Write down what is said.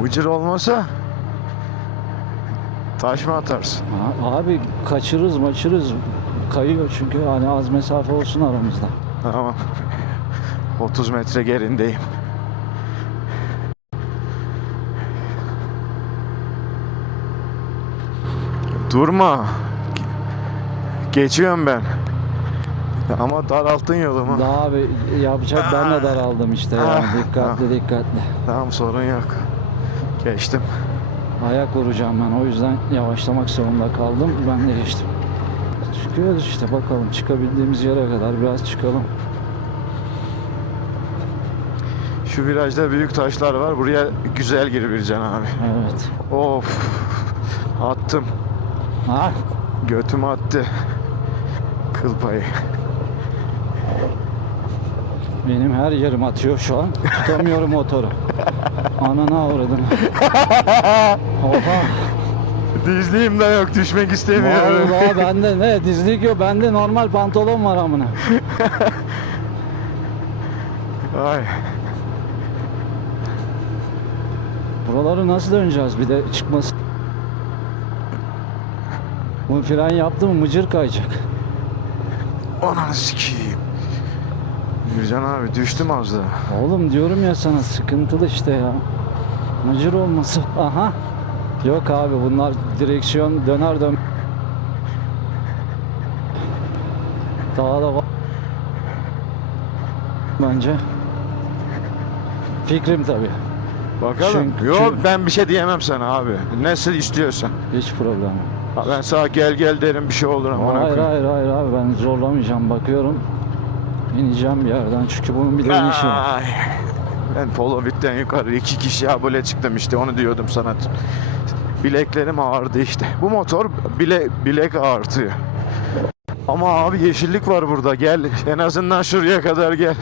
Mıcır olmasa taş mı atarsın? Abi kaçırırız maçırız. Kayıyor çünkü hani az mesafe olsun aramızda. Tamam. 30 metre gerindeyim. Durma. Geçiyorum ben. Ama daralttın yolumu. Daha abi yapacak ben de daraldım işte ya. Ah, Dikkatli dikkatli. Tamam sorun yok. Geçtim. Ayak vuracağım ben o yüzden yavaşlamak zorunda kaldım. Ben de geçtim. Çıkıyoruz işte bakalım çıkabildiğimiz yere kadar biraz çıkalım. Şu virajda büyük taşlar var. Buraya güzel girebileceksin abi. Evet. Of. Attım. Ha, Götümü attı. Kıl payı. benim her yerim atıyor şu an. Tutamıyorum motoru. Anana avradını. Oha. Dizliğim de yok. Düşmek istemiyorum. Vallahi bende ne dizlik yok. Bende normal pantolon var amına. Ay. Buraları nasıl döneceğiz bir de çıkması. Bu fren yaptı mı mıcır kayacak. Ananı sikeyim. Gürcan abi düştüm az daha. Oğlum diyorum ya sana sıkıntılı işte ya. Mıcır olması. Aha. Yok abi bunlar direksiyon döner dön. Daha da var. Bence. Fikrim tabii. Bakalım. Çünkü- Yok ben bir şey diyemem sana abi. Nasıl istiyorsan. Hiç problem yok. Ben sana gel gel derim bir şey olur ama. Hayır hayır hayır abi ben zorlamayacağım bakıyorum. İneceğim bir yerden çünkü bunun bir dönüşü var. Ben Polovit'ten yukarı iki kişi abone çıktım işte onu diyordum sana. Bileklerim ağrıdı işte. Bu motor bile, bilek ağrıtıyor. Ama abi yeşillik var burada gel en azından şuraya kadar gel.